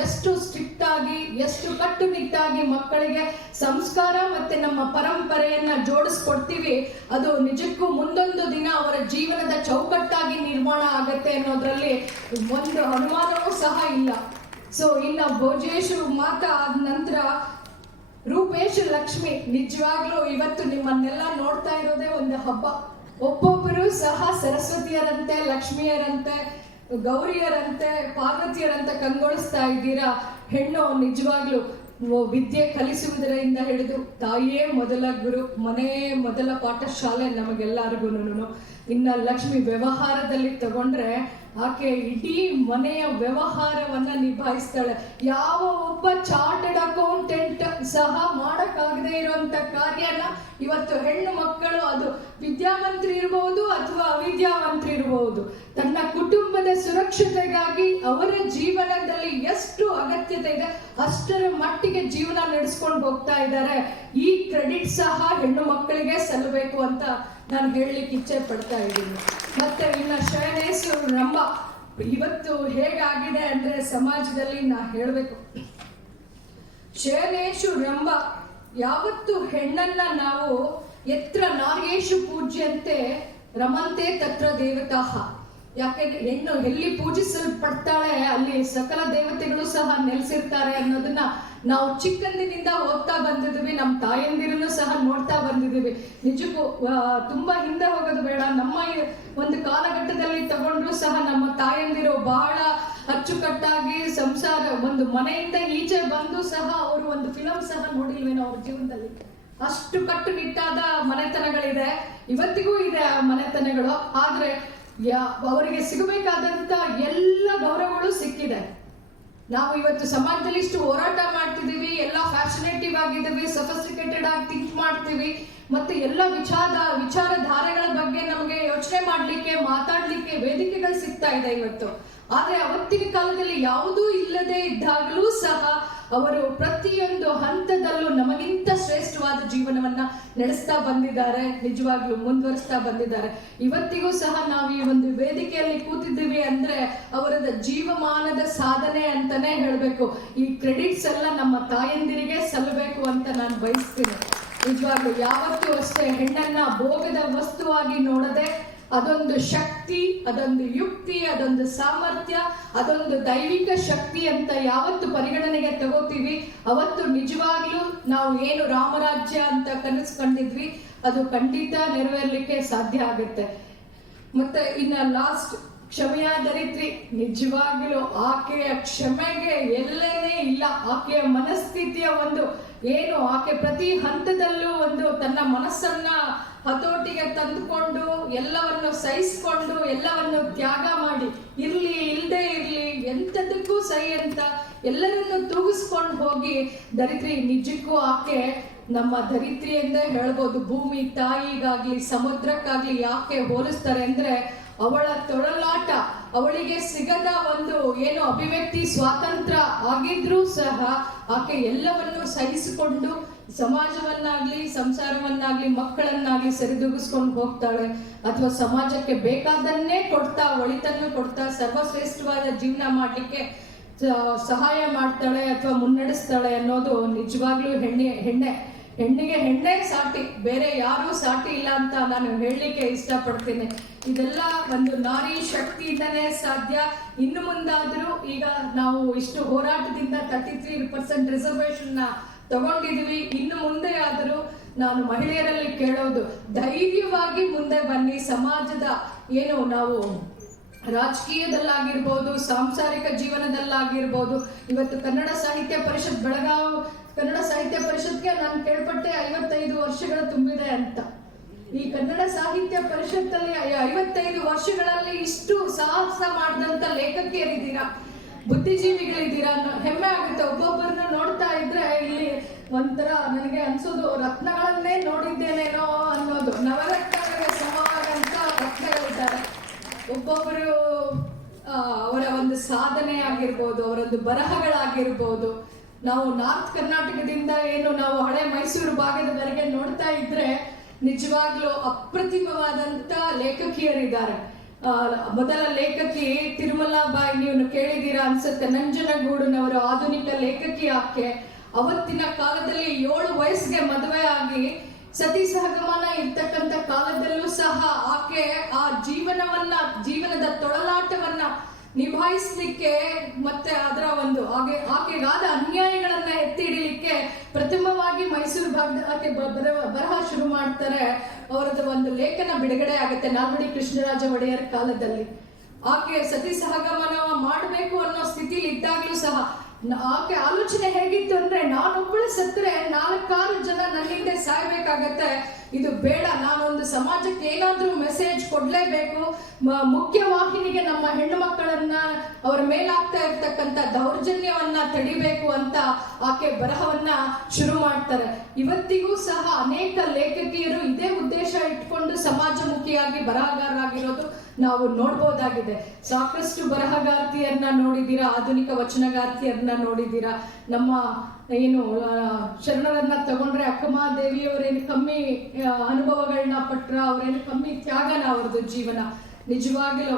Speaker 1: ಎಷ್ಟು ಸ್ಟ್ರಿಕ್ಟ್ ಆಗಿ, ಎಷ್ಟು ಕಟ್ಟುನಿಟ್ಟಾಗಿ ಮಕ್ಕಳಿಗೆ ಸಂಸ್ಕಾರ ಮತ್ತೆ ನಮ್ಮ ಪರಂಪರೆಯನ್ನ ಜೋಡಿಸ್ಕೊಡ್ತೀವಿ, ಅದು ನಿಜಕ್ಕೂ ಮುಂದೊಂದು ದಿನ ಅವರ ಜೀವನದ ಚೌಕಟ್ಟಾಗಿ ನಿರ್ಮಾಣ ಆಗತ್ತೆ ಅನ್ನೋದ್ರಲ್ಲಿ ಒಂದು ಅನುಮಾನವೂ ಸಹ ಇಲ್ಲ. ಸೊ ಇನ್ನ ಭೋಜೇಶ್ವರು ಮಾತ ಆದ ನಂತರ ರೂಪೇಶ್ ಲಕ್ಷ್ಮಿ ನಿಜವಾಗ್ಲೂ ಇವತ್ತು ನಿಮ್ಮನ್ನೆಲ್ಲ ನೋಡ್ತಾ ಇರೋದೇ ಒಂದು ಹಬ್ಬ. ಒಬ್ಬೊಬ್ಬರು ಸಹ ಸರಸ್ವತಿಯರಂತೆ, ಲಕ್ಷ್ಮಿಯರಂತೆ ಗೌರಿಯರಂತೆ, ಪಾರ್ವತಿಯರಂತೆ ಕಂಗೊಳಿಸ್ತಾ ಇದ್ದೀರಾ? ಹೆಣ್ಣು ನಿಜವಾಗ್ಲು ವಿದ್ಯೆ ಕಲಿಸುವುದರಿಂದ ಹಿಡಿದು ತಾಯಿಯೇ ಮೊದಲ ಗುರು, ಮನೆಯೇ ಮೊದಲ ಪಾಠಶಾಲೆ ನಮಗೆಲ್ಲರಿಗೂ ಇನ್ನ ಲಕ್ಷ್ಮಿ ವ್ಯವಹಾರದಲ್ಲಿ ತಗೊಂಡ್ರೆ ಆಕೆ ಇಡೀ ಮನೆಯ ವ್ಯವಹಾರವನ್ನ ನಿಭಾಯಿಸ್ತಾಳೆ. ಯಾವ ಒಬ್ಬ ಚಾರ್ಟೆಡ್ ಅಕೌಂಟೆಂಟ್ ಸಹ ಮಾಡಕ್ಕಾಗದೇ ಇರುವಂತ ಕಾರ್ಯನ ಇವತ್ತು ಹೆಣ್ಣು ಮಕ್ಕಳು, ಅದು ವಿದ್ಯಾವಂತರಿ ಇರಬಹುದು ಅಥವಾ ಅವಿದ್ಯಾವಂತರಿ ಇರಬಹುದು ತನ್ನ ಕುಟುಂಬದ ಸುರಕ್ಷತೆಗಾಗಿ ಅವರ ಜೀವನದಲ್ಲಿ ಎಷ್ಟು ಅಗತ್ಯತೆ ಇದೆ ಅಷ್ಟರ ಮಟ್ಟಿಗೆ ಜೀವನ ನಡೆಸ್ಕೊಂಡು ಹೋಗ್ತಾ ಇದ್ದಾರೆ. ಈ ಕ್ರೆಡಿಟ್ ಸಹ ಹೆಣ್ಣು ಮಕ್ಕಳಿಗೆ ಸಲ್ಲಬೇಕು ಅಂತ ನಾನು ಹೇಳಲಿಕ್ಕೆ ಇಚ್ಛೆ ಪಡ್ತಾ ಇದ್ದೀನಿ. ಮತ್ತೆ ಇನ್ನು ಶರಣೇಶು ನಮ್ಮ ಇವತ್ತು ಹೇಗಾಗಿದೆ ಅಂದ್ರೆ ಸಮಾಜದಲ್ಲಿ ನಾ ಹೇಳಬೇಕು. ಶಯನೇಶು ರಂಭ ಯಾವತ್ತು ಹೆಣ್ಣನ್ನ ನಾವು ಎತ್ರ ನಾಗೇಶು ಪೂಜ್ಯಂತೆ ರಮಂತೆ ತತ್ರ ದೇವತಾಹ ಯಾಕೆಂದ್ರೆ ಹೆಣ್ಣು ಎಲ್ಲಿ ಪೂಜಿಸಲ್ಪಡ್ತಾಳೆ ಅಲ್ಲಿ ಸಕಲ ದೇವತೆಗಳು ಸಹ ನೆಲೆಸಿರ್ತಾರೆ ಅನ್ನೋದನ್ನ ನಾವು ಚಿಕ್ಕಂದಿನಿಂದ ಹೋಗ್ತಾ ಬಂದಿದ್ದೀವಿ ನಮ್ಮ ತಾಯಂದಿರನ್ನು ಸಹ ನೋಡ್ತಾ ಬಂದಿದ್ದೀವಿ ನಿಜಕ್ಕೂ ತುಂಬಾ ಹಿಂದೆ ಹೋಗೋದು ಬೇಡ. ನಮ್ಮ ಒಂದು ಕಾಲಘಟ್ಟದಲ್ಲಿ ತಗೊಂಡ್ರು ಸಹ ನಮ್ಮ ತಾಯಂದಿರು ಬಹಳ ಅಚ್ಚುಕಟ್ಟಾಗಿ ಸಂಸಾರ, ಒಂದು ಮನೆಯಿಂದ ಈಚೆ ಬಂದು ಸಹ ಅವರು ಒಂದು ಫಿಲಂ ಸಹ ನೋಡಿಲ್ವೇನೋ ಅವ್ರ ಜೀವನದಲ್ಲಿ. ಅಷ್ಟು ಕಟ್ಟುನಿಟ್ಟಾದ ಮನೆತನಗಳಿದೆ. ಇವತ್ತಿಗೂ ಇದೆ ಆ ಮನೆತನಗಳು. ಆದ್ರೆ ಅವರಿಗೆ ಸಿಗಬೇಕಾದಂತ ಎಲ್ಲ ಗೌರವಗಳು ಸಿಕ್ಕಿದೆ. ನಾವು ಇವತ್ತು ಸಮಾಜದಲ್ಲಿ ಇಷ್ಟು ಹೋರಾಟ ಮಾಡ್ತಿದ್ದೀವಿ, ಎಲ್ಲ ಫ್ಯಾಷನೇಟಿವ್ ಆಗಿದ್ದೀವಿ ಸಫಿಸ್ಟಿಕೇಟೆಡ್ ಆಗಿ ಥಿಂಕ್ ಮಾಡ್ತೀವಿ, ಮತ್ತೆ ಎಲ್ಲ ವಿಚಾರ ವಿಚಾರಧಾರೆಗಳ ಬಗ್ಗೆ ನಮಗೆ ಯೋಚನೆ ಮಾಡಲಿಕ್ಕೆ, ಮಾತಾಡಲಿಕ್ಕೆ ವೇದಿಕೆಗಳು ಸಿಗ್ತಾ ಇದೆ ಇವತ್ತು. ಆದ್ರೆ ಅವತ್ತಿನ ಕಾಲದಲ್ಲಿ ಯಾವುದೂ ಇಲ್ಲದೆ ಇದ್ದಾಗಲೂ ಸಹ ಅವರು ಪ್ರತಿಯೊಂದು ಹಂತದಲ್ಲೂ ನಮಗಿಂತ ಶ್ರೇಷ್ಠವಾದ ಜೀವನವನ್ನ ನಡೆಸ್ತಾ ಬಂದಿದ್ದಾರೆ ನಿಜವಾಗ್ಲೂ ಮುಂದುವರಿಸ್ತಾ ಬಂದಿದ್ದಾರೆ. ಇವತ್ತಿಗೂ ಸಹ ನಾವು ಈ ಒಂದು ವೇದಿಕೆಯಲ್ಲಿ ಕೂತಿದ್ದೀವಿ ಅಂದ್ರೆ ಅವರದ ಜೀವಮಾನದ ಸಾಧನೆ ಅಂತಾನೆ ಹೇಳಬೇಕು. ಈ ಕ್ರೆಡಿಟ್ಸ್ ಎಲ್ಲ ನಮ್ಮ ತಾಯಂದಿರಿಗೆ ಸಲ್ಲಬೇಕು ಅಂತ ನಾನು ಬಯಸ್ತೀನಿ. ನಿಜವಾಗ್ಲೂ ಯಾವತ್ತೂ ಅಷ್ಟೇ ಹೆಣ್ಣನ್ನ ಭೋಗದ ವಸ್ತುವಾಗಿ ನೋಡದೆ ಅದೊಂದು ಶಕ್ತಿ, ಅದೊಂದು ಯುಕ್ತಿ, ಅದೊಂದು ಸಾಮರ್ಥ್ಯ, ಅದೊಂದು ದೈವಿಕ ಶಕ್ತಿ ಅಂತ ಯಾವತ್ತು ಪರಿಗಣನೆಗೆ ತಗೋತೀವಿ? ಅವತ್ತು ನಿಜವಾಗ್ಲೂ ನಾವು ಏನು ರಾಮರಾಜ್ಯ ಅಂತ ಕನಸು ಕಂಡಿದ್ವಿ ಅದು ಖಂಡಿತ ನೆರವೇರ್ಲಿಕ್ಕೆ ಸಾಧ್ಯ ಆಗುತ್ತೆ. ಮತ್ತೆ ಇನ್ನ ಲಾಸ್ಟ್ ಕ್ಷಮೆಯ ದರಿತ್ರಿ ನಿಜವಾಗಲೂ ಆಕೆಯ ಕ್ಷಮೆಗೆ ಎಲ್ಲನೇ ಇಲ್ಲ. ಆಕೆಯ ಮನಸ್ಥಿತಿಯ ಒಂದು ಏನು, ಆಕೆ ಪ್ರತಿ ಹಂತದಲ್ಲೂ ಒಂದು ತನ್ನ ಮನಸ್ಸನ್ನ ಹತೋಟಿಗೆ ತಂದುಕೊಂಡು, ಎಲ್ಲವನ್ನು ಸಹಿಸಿಕೊಂಡು, ಎಲ್ಲವನ್ನು ತ್ಯಾಗ ಮಾಡಿ, ಇರ್ಲಿ ಇಲ್ಲದೆ ಇರ್ಲಿ, ಎಂಥದಕ್ಕೂ ಸಹಿ ಅಂತ ಎಲ್ಲರನ್ನು ತೂಗಿಸ್ಕೊಂಡು ಹೋಗಿ, ದರಿದ್ರಿ, ನಿಜಕ್ಕೂ ಆಕೆ ನಮ್ಮ ದರಿತ್ರಿ ಎಂದೇ ಹೇಳ್ಬೋದು. ಭೂಮಿ ತಾಯಿಗಾಗ್ಲಿ, ಸಮುದ್ರಕ್ಕಾಗ್ಲಿ ಯಾಕೆ ಹೋಲಿಸ್ತಾರೆ ಅಂದ್ರೆ ಅವಳ ತೊಳಲಾಟ ಅವಳಿಗೆ ಸಿಗದ ಒಂದು ಏನು ಅಭಿವ್ಯಕ್ತಿ ಸ್ವಾತಂತ್ರ್ಯ ಆಗಿದ್ರೂ ಸಹ ಆಕೆ ಎಲ್ಲವನ್ನು ಸಹಿಸಿಕೊಂಡು ಸಮಾಜವನ್ನಾಗ್ಲಿ, ಸಂಸಾರವನ್ನಾಗ್ಲಿ, ಮಕ್ಕಳನ್ನಾಗ್ಲಿ ಸರಿದೂಗಿಸ್ಕೊಂಡು ಹೋಗ್ತಾಳೆ. ಅಥವಾ ಸಮಾಜಕ್ಕೆ ಬೇಕಾದನ್ನೇ ಕೊಡ್ತಾ, ಒಳಿತನ್ನು ಕೊಡ್ತಾ, ಸರ್ವಶ್ರೇಷ್ಠವಾದ ಜೀವನ ಮಾಡಲಿಕ್ಕೆ ಸಹಾಯ ಮಾಡ್ತಾಳೆ ಅಥವಾ ಮುನ್ನಡೆಸ್ತಾಳೆ ಅನ್ನೋದು ನಿಜವಾಗ್ಲೂ ಹೆಣ್ಣೆ ಹೆಣ್ಣೆ. ಹೆಣ್ಣಿಗೆ ಹೆಣ್ಣೇ ಸಾಟಿ, ಬೇರೆ ಯಾರೂ ಸಾಟಿ ಇಲ್ಲ ಅಂತ ನಾನು ಹೇಳಲಿಕ್ಕೆ ಇಷ್ಟಪಡ್ತೀನಿ. ಇದೆಲ್ಲ ಒಂದು ನಾರಿ ಶಕ್ತಿಯಿಂದನೇ ಸಾಧ್ಯ. ಇನ್ನು ಮುಂದಾದರೂ ಈಗ ನಾವು ಇಷ್ಟು ಹೋರಾಟದಿಂದ ತರ್ಟಿ ತ್ರೀ ಪರ್ಸೆಂಟ್ ರಿಸರ್ವೇಶನ್ನ ತಗೊಂಡಿದೀವಿ. ಇನ್ನು ಮುಂದೆ ಆದರೂ ನಾನು ಮಹಿಳೆಯರಲ್ಲಿ ಕೇಳೋದು, ಧೈರ್ಯವಾಗಿ ಮುಂದೆ ಬನ್ನಿ. ಸಮಾಜದ ಏನು ನಾವು ರಾಜಕೀಯದಲ್ಲಾಗಿರ್ಬೋದು, ಸಾಂಸಾರಿಕ ಜೀವನದಲ್ಲಾಗಿರ್ಬೋದು, ಇವತ್ತು ಕನ್ನಡ ಸಾಹಿತ್ಯ ಪರಿಷತ್ ಬೆಳಗಾವ್, ಕನ್ನಡ ಸಾಹಿತ್ಯ ಪರಿಷತ್ಗೆ ನಾನು ಕೇಳ್ಪಟ್ಟೆ ಐವತ್ತೈದು ವರ್ಷಗಳು ತುಂಬಿದೆ ಅಂತ. ಈ ಕನ್ನಡ ಸಾಹಿತ್ಯ ಪರಿಷತ್ತಲ್ಲಿ ಐವತ್ತೈದು ವರ್ಷಗಳಲ್ಲಿ ಇಷ್ಟು ಸಾಹಸ ಮಾಡಿದಂತ ಲೇಖಕಿಯರಿದ್ದೀರಾ ಬುದ್ಧಿಜೀವಿಗಳಿದ್ದೀರಾ? ಹೆಮ್ಮೆ ಆಗುತ್ತೆ. ಒಬ್ಬೊಬ್ಬರನ್ನ ನೋಡ್ತಾ ಇದ್ರೆ ಇಲ್ಲಿ ಒಂಥರ ನನಗೆ ಅನ್ಸೋದು, ರತ್ನಗಳನ್ನೇ ನೋಡಿದ್ದೇನೇನೋ ಅನ್ನೋದು. ನವರತ್ನಗಳಿಗೆ ಸಮವಾದಂತ ರತ್ನಗಳಿದ್ದಾರೆ. ಒಬ್ಬೊಬ್ಬರು ಅವರ ಒಂದು ಸಾಧನೆ ಆಗಿರ್ಬೋದು, ಅವರೊಂದು ಬರಹಗಳಾಗಿರ್ಬೋದು, ನಾವು ನಾರ್ತ್ ಕರ್ನಾಟಕದಿಂದ ಏನು ನಾವು ಹಳೆ ಮೈಸೂರು ಭಾಗದವರೆಗೆ ನೋಡ್ತಾ ಇದ್ರೆ, ನಿಜವಾಗ್ಲೂ ಅಪ್ರತಿಮವಾದಂತ ಲೇಖಕಿಯರಿದ್ದಾರೆ. ಮೊದಲ ಲೇಖಕಿ ತಿರುಮಲಾಬಾಯಿ ನೀವು ಕೇಳಿದೀರಾ ಅನ್ಸುತ್ತೆ. ನಂಜನಗೂಡನವರು ಆಧುನಿಕ ಲೇಖಕಿ ಆಕೆ. ಅವತ್ತಿನ ಕಾಲದಲ್ಲಿ ಏಳು ವಯಸ್ಸಿಗೆ ಮದುವೆ ಆಗಿ ಸತಿ ಸಹಗಮನ ಇರ್ತಕ್ಕಂಥ ಕಾಲದಲ್ಲೂ ಸಹ ಆಕೆ ಆ ಜೀವನವನ್ನ, ಜೀವನದ ತೊಳಲಾಟವನ್ನ ನಿಭಾಯಿಸ್ಲಿಕ್ಕೆ ಮತ್ತೆ ಅದರ ಒಂದು ಹಾಗೆ ಆಕೆಗಾದ ಅನ್ಯಾಯಗಳನ್ನ ಎತ್ತಿ ಹಿಡಿಲಿಕ್ಕೆ ಪ್ರಥಮವಾಗಿ ಮೈಸೂರು ಭಾಗದ ಆಕೆ ಬರಹ ಶುರು ಮಾಡ್ತಾರೆ ಅವರದ್ದು ಒಂದು ಲೇಖನ ಬಿಡುಗಡೆ ಆಗುತ್ತೆ ನಾಲ್ವಡಿ ಕೃಷ್ಣರಾಜ ಒಡೆಯರ್ ಕಾಲದಲ್ಲಿ. ಆಕೆ ಸತಿ ಸಹಗಮನ ಮಾಡಬೇಕು ಅನ್ನೋ ಸ್ಥಿತಿಲಿ ಇದ್ದಾಗಲೂ ಸಹ ಆಕೆ ಆಲೋಚನೆ ಹೇಗಿತ್ತು ಅಂದ್ರೆ ನಾನೊಬ್ಬಳು ಸತ್ತರೆ ನಾಲ್ಕಾರು ಜನ ನನ್ನಿಂದ ಸಾಯ್ಬೇಕಾಗತ್ತೆ. ಇದು ಬೇಡ, ನಾನೊಂದು ಸಮಾಜಕ್ಕೆ ಏನಾದರೂ ಮೆಸೇಜ್ ಕೊಡ್ಲೇಬೇಕು. ಮುಖ್ಯ ಮುಖ್ಯವಾಹಿನಿಗೆ ನಮ್ಮ ಹೆಣ್ಣು ಮಕ್ಕಳನ್ನ ಅವರ ಮೇಲಾಗ್ತಾ ಇರ್ತಕ್ಕಂಥ ದೌರ್ಜನ್ಯವನ್ನ ತಡಿಬೇಕು ಅಂತ ಆಕೆ ಬರಹವನ್ನ ಶುರು ಮಾಡ್ತಾರೆ. ಇವತ್ತಿಗೂ ಸಹ ಅನೇಕ ಲೇಖಕಿಯರು ಇದೇ ಉದ್ದೇಶ ಇಟ್ಕೊಂಡು ಸಮಾಜಮುಖಿಯಾಗಿ ಬರಹಗಾರರಾಗಿರೋದು ನಾವು ನೋಡ್ಬೋದಾಗಿದೆ. ಸಾಕಷ್ಟು ಬರಹಗಾರ್ತಿಯರನ್ನ ನೋಡಿದೀರಾ, ಆಧುನಿಕ ವಚನಗಾರ್ತಿಯರನ್ನ ನೋಡಿದೀರಾ. ನಮ್ಮ ಏನು ಶರಣರನ್ನ ತಗೊಂಡ್ರೆ ಅಕ್ಕಮಹಾದೇವಿಯವರೇನು ಕಮ್ಮಿ ಅನುಭವಗಳನ್ನ ಪಟ್ರ, ಅವರೇನು ಕಮ್ಮಿ ತ್ಯಾಗನ ಅವ್ರದ್ದು ಜೀವನ. ನಿಜವಾಗಲೂ